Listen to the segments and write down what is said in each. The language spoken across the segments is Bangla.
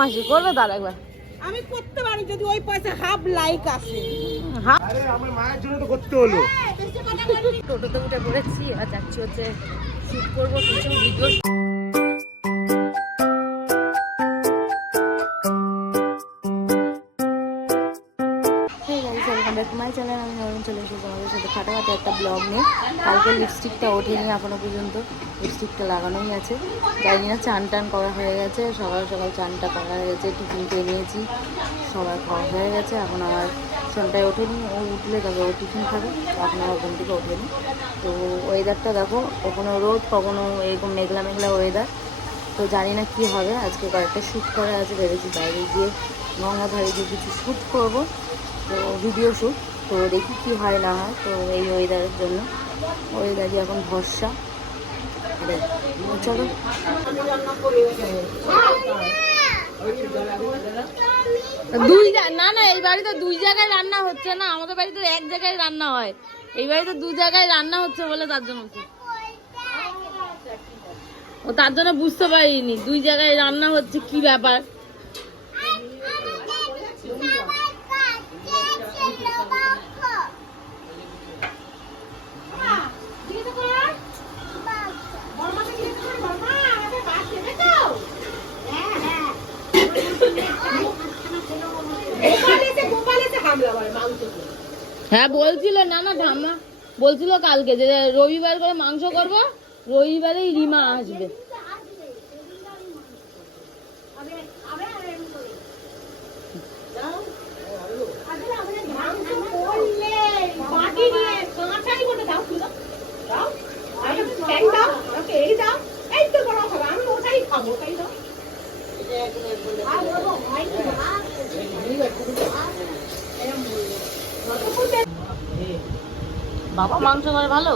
মাসি, করবে তার একবার। আমি করতে পারি যদি ওই পয়সা হাফ লাইক আসে। আরে আমার মায়ের জন্য তো করতে হলো। টোটোতে উঠে পড়েছি আর যাচ্ছি হচ্ছে শুট করবো কিছু ভিডিও। চলে এসেছি আমাদের সাথে ফাটাফাটি একটা ব্লগ নিয়ে। কালকে লিপস্টিকটা ওঠেনি এখনো পর্যন্ত, লিপস্টিকটা লাগানোই আছে। জানি না চান টান করা হয়ে গেছে, সকাল সকাল চানটা করা হয়ে গেছে, টিফিন খেয়ে নিয়েছি, সবার খাওয়া হয়ে গেছে। এখন আমার সন্ধ্যায় ওঠেনি, ও উঠলে তবে ও টিফিন খাবে, এখন আমার ঘুম থেকে ওঠেনি। তো ওয়েদারটা দেখো, কখনো রোদ কখনো এরকম মেঘলা মেঘলা ওয়েদার। তো জানি না কী হবে, আজকে কয়েকটা শ্যুট করা আছে, ভেবেছি বাইরে গিয়ে গঙ্গাধারে গিয়ে কিছু শ্যুট করবো, তো ভিডিও শ্যুট। তো দেখি কী হয় না হয়। তো এই ওয়েদারের জন্য, ওয়েদারই এখন ভরসা। চলো না, এই বাড়িতে 2 জায়গায় রান্না হচ্ছে না, আমাদের বাড়িতে 1 জায়গায় রান্না হয়। এই বাড়িতে 2 জায়গায় রান্না হচ্ছে বলে তার জন্য ও তার জন্য বুঝতে পারিনি 2 জায়গায় রান্না হচ্ছে কি ব্যাপার। হ্যাঁ বলছিল, না ঠাম্মা বলছিল কালকে যে রবিবার করে মাংস করবো, রবিবারেই রিমা আসবে। বাবা মাংস করে ভালো।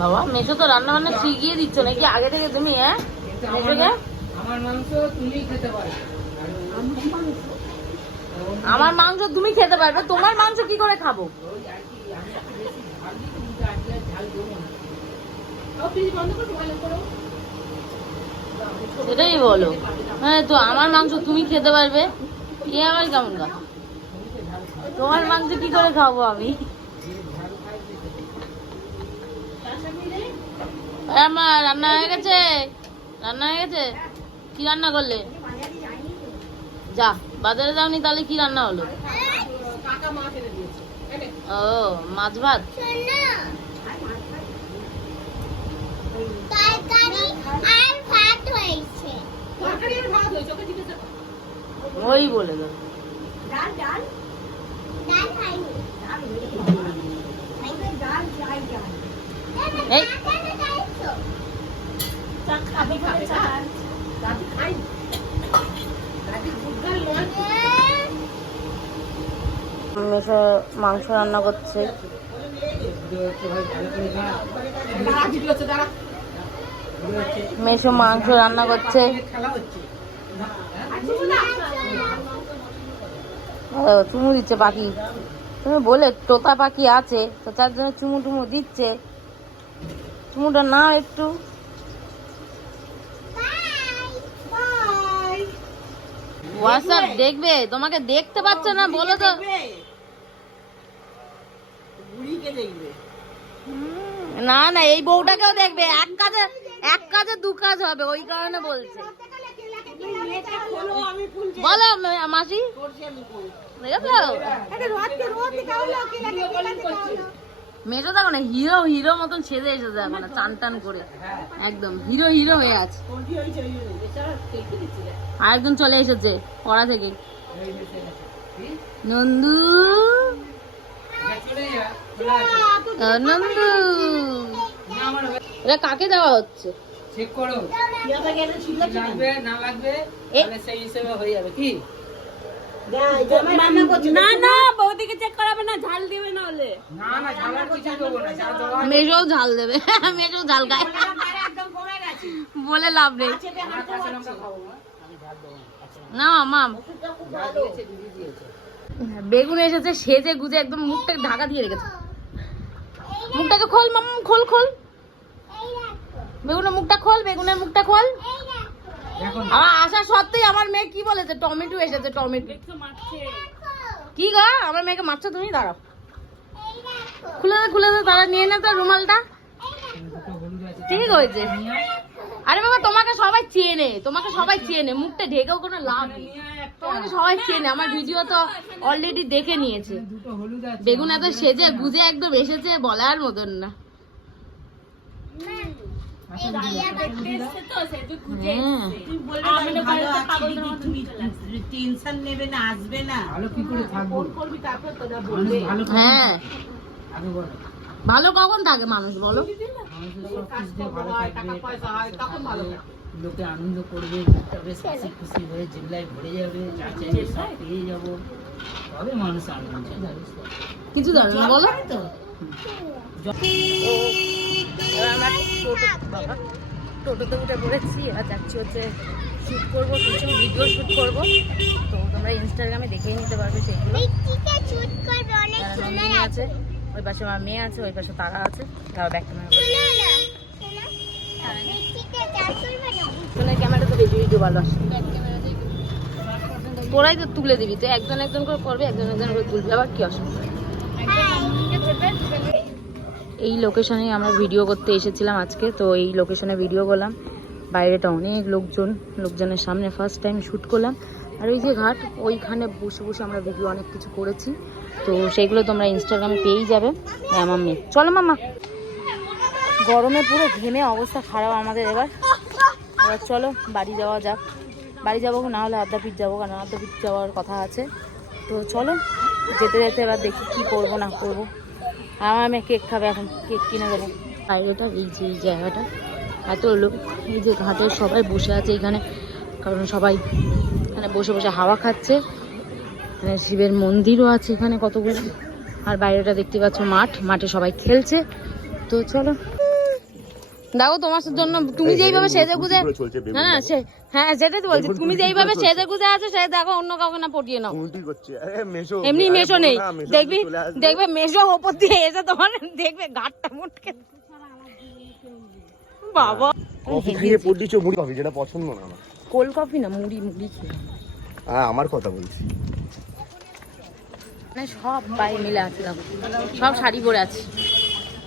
বাবা মেশো তো রান্না বান্না শিখিয়ে দিচ্ছ নাকি আগে থেকে তুমি? হ্যাঁ আমার মাংস তুমি খেতে পারো। আমার মাংস তুমি খেতে পারবে, তোমার মাংস কি করে খাবো? সেটাই বলো। হ্যাঁ তো আমার মাংস তুমি খেতে পারবে, এ আমার কেমন গা? তোমার মাংস কি করে খাবো আমি? আমার রান্না হয়ে গেছে, রান্না হয়ে গেছে। কি রান্না করলে? যা বাজারে যাওনি, তাহলে কি রান্না হলো? ও মাছ ভাত। ওই বলে দাও। মাংস রান্না করছে, মেশো মাংস রান্না করছে। চুমু দিচ্ছে পাখি, তুমি বলে তোতা পাখি আছে তো তার জন্য চুমু টুমু দিচ্ছে। চুমুটা নাও একটু। হোয়াটসঅ্যাপ দেখবে, তোমাকে দেখতে পাচ্ছে না বলো তো। না না এই বউটাকেও দেখবে, এক কাজে 2 কাজ হবে, ওই কারণে বলছে। বলো মাসি, মেজো দেখো না হিরো হিরো মতন সেজে এসেছে এখন, চান টান করে একদম হিরো হিরো হয়ে আছে। আর একজন চলে এসেছে পড়া থেকে, নন্দু নন্দু। এটা কাকে দেওয়া হচ্ছে? চেক করো লাগবে না লাগবে, তাহলে সেই হিসেবে হয়ে যাবে। কি না না বৌদিকে চেক করাবে না, ঝাল দিবে না হলে। না না ঝালের কিছু দেবো না, যা দেওয়া মেজো ঝাল দেবে, মেজো ঝাল খায় বলে লাভ নেই। না মাম বেগুন এসেছে সেজে গুজে একদম মুখটাকে ঢাকা দিয়ে রেখেছে। মুখটাকে খোল মাম, খোল খোল। বেগুনের মুখটা খোল, বেগুনের মুখটা খোল। আমার আসা সত্ত্বেই আমার মেয়ে কি বলেছে, টমেটো এসেছে, টমেটো। কি গো, আমার মেয়েকে মারছো তুমি? দাঁড়াও, খুলে দে তারা, নিয়ে নে তো রুমালটা। ঠিক হয়েছে। আরে বাবা, তোমাকে সবাই চেনে, তোমাকে সবাই চেনে, মুখটা ঢেকেও কোনো লাভ নেই, তোমাকে সবাই চেনে, আমার ভিডিও তো অলরেডি দেখে নিয়েছে। বেগুন এত সেজে গুজে একদম এসেছে, বলার মতন না। টেনশন নেবে না, আসবে না, ভালো কি করে থাকবো, হ্যাঁ ভালো কখন থাকে মানুষ বলো? লোকে আনন্দ করবে, হাসি খুশি হয়ে জিল্লায় ভরে যাবে, সব পেয়ে যাবো, তবে মানুষ আনন্দ। কিছু ধরো না বলো তো। আমরা টোটোতে উঠে পড়েছি, আর যাচ্ছি হচ্ছে শ্যুট করবো, কিছু ভিডিও শ্যুট করবো, তো তোমরা ইনস্টাগ্রামে দেখেই নিতে পারবে সেগুলো। নন্দিনী আছে, ওই পাশে আমার মেয়ে আছে, ওই পাশে তারা আছে। তারা ব্যাক ক্যামেরা তো বেশি ভিডিও ভালো আসে, তোরাই তো তুলে দিবি, তো একজন একজন করে করবে, একজন একজন করে তুলবি, আবার কি অসুবিধা। এই লোকেশনে আমরা ভিডিও করতে এসেছিলাম আজকে, তো এই লোকেশনে ভিডিও করলাম। বাইরেটা অনেক লোকজনের সামনে ফার্স্ট টাইম শ্যুট করলাম। আর ওই যে ঘাট, ওইখানে বসে বসে আমরা ভিডিও অনেক কিছু করেছি, তো সেইগুলো তোমরা ইনস্টাগ্রামে পেয়েই যাবে। আমার মেয়ে, চলো মামা। গরমে পুরো ঘেমে অবস্থা খারাপ আমাদের। এবার চলো বাড়ি যাওয়া যাক। বাড়ি যাবো না হলে আদ্যাপীঠ যাবো, কারণ আদ্যাপীঠ যাওয়ার কথা আছে। তো চলো যেতে যেতে এবার দেখি কি করব না করব। আমার মেয়ে কেক খাবে, এখন কেক কিনে দেবো। বাইরেটা এই যে এই জায়গাটা এত লোক, এই যে ঘাটে সবাই বসে আছে এইখানে, কারণ সবাই এখানে বসে বসে হাওয়া খাচ্ছে। এখানে শিবের মন্দিরও আছে এখানে কতগুলো। আর বাইরেটা দেখতে পাচ্ছ মাঠে সবাই খেলছে। তো চলো দেখো, তোমার জন্য তুমি যেইভাবে সেজে গুজে, হ্যাঁ হ্যাঁ সেটাই তো বলছি, তুমি যেইভাবে সেজে গুজে আছো সে দেখো, অন্য কাউকে না পটিয়ে নাও। এমনি মেশো নেই, দেখবে মেশো ওপর দিয়ে এসে তোমার দেখবে ঘাটটা মুটকে। বাবা কফি খেয়ে পড়ছিস, মুড়ি কফি যেটা পছন্দ না আমার। কোল্ড কফি না, মুড়ি খেয়ে। হ্যাঁ আমার কথা বলছি। মানে সব বাইরে মিলে আছে, দেখো সব শাড়ি পরে আছে।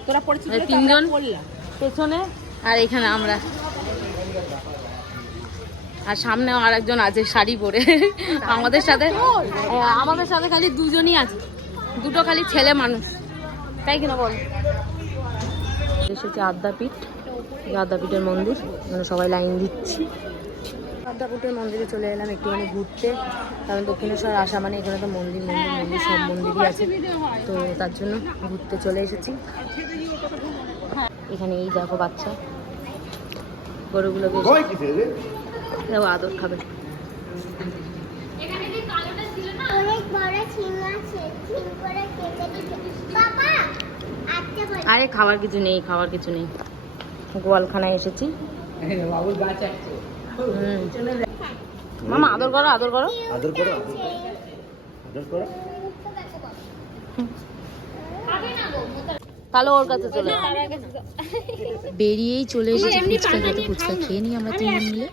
তোরা পড়েছিস তিনজন পেছনে, আর এখানে আমরা, আর সামনেও আর একজন আছে শাড়ি পরে। আমাদের সাথে খালি দুজনই আছে, দুটো খালি ছেলে মানুষ, তাই কিনা বল। এসেছে আদ্যাপীঠ, আদ্যাপীঠের মন্দির, মানে সবাই লাইন দিচ্ছি। আদ্যাপীঠের মন্দিরে চলে এলাম একটুখানি ঘুরতে, কারণ দক্ষিণেশ্বর আসা মানে এখানে তো মন্দির সব মন্দিরই আছে, তো তার জন্য ঘুরতে চলে এসেছি। এখানে এই দেখো বাচ্চা গরুগুলোকে দেখো আদর খাবে। আরে খাওয়ার কিছু নেই, গোয়ালখানায় এসেছি। মামা আদর করো। তাহলে ওর কাছে চলে বেরিয়েই চলে এসেছি ফুচকা খেয়ে নিই আমরা তিনজন মিলে।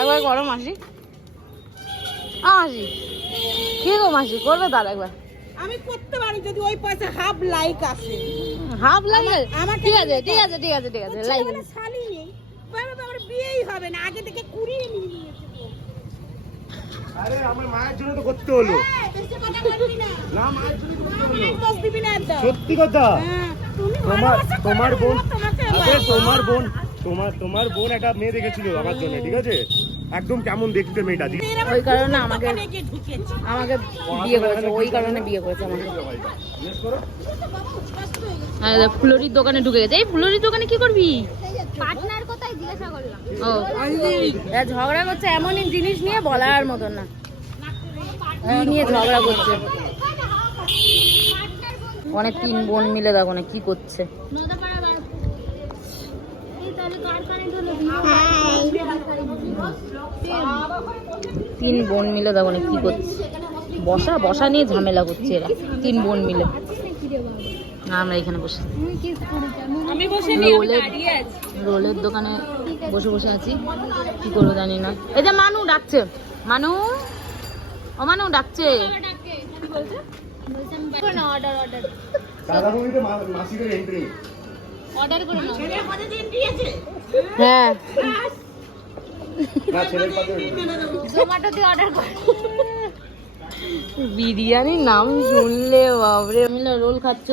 একবার করো মাসি, কি গো মাসি করবে তার একবার? আমি করতে পারি যদি ওই পয়সা হাফ লাইক আসে। Half like? ঠিক আছে লাইক শালি নেই, আমার বিয়েই হবে না, আগে থেকে কুড়িয়ে নিয়ে নিয়েছে। আরে আমার মায়ের জন্য তো করতে হলো। না মায়ের জন্য করতে হলো, সত্যি কথা। তোমার বোন একটা মেয়ে দেখেছিল আমার জন্য, ঠিক আছে? একদম কেমন দেখতে মেয়েটা, ওই কারণে আমাকে বিয়ে করেছে, ওই কারণে বিয়ে করেছে আমাকে। ফুলরির দোকানে ঢুকে গেছে। এই ফুলরির দোকানে কি করবি? পার্টনার কোথায় জিজ্ঞাসা করলাম। ও ঝগড়া করছে এমন জিনিস নিয়ে বলার মতন না, কি নিয়ে ঝগড়া করছে। অনেক তিন বোন মিলে দেখো না কি করছে। তিন বোন মিলে দেখো না কি করছে, বসা নিয়ে ঝামেলা করছে এরা তিন বোন মিলে। আমরা এখানে বসে আমি বসে নেই, আমি রোলের দাঁড়িয়ে আছি। রোলের দোকানে বসে বসে আছি, কি করবো জানি না। এই যে মানু ডাকছে, মানু, ও মানু ডাকছে। দাদা বৌদিতে মাসিদের এন্ট্রি। হ্যাঁ না ছেলের পাতে বিরিয়ানির নাম শুনলে বাবরে, রোল খাচ্ছ,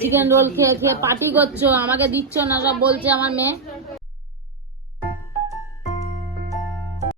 চিকেন রোল খেয়ে খেয়ে পার্টি করছো, আমাকে দিচ্ছ না, সব বলছে আমার মেয়ে।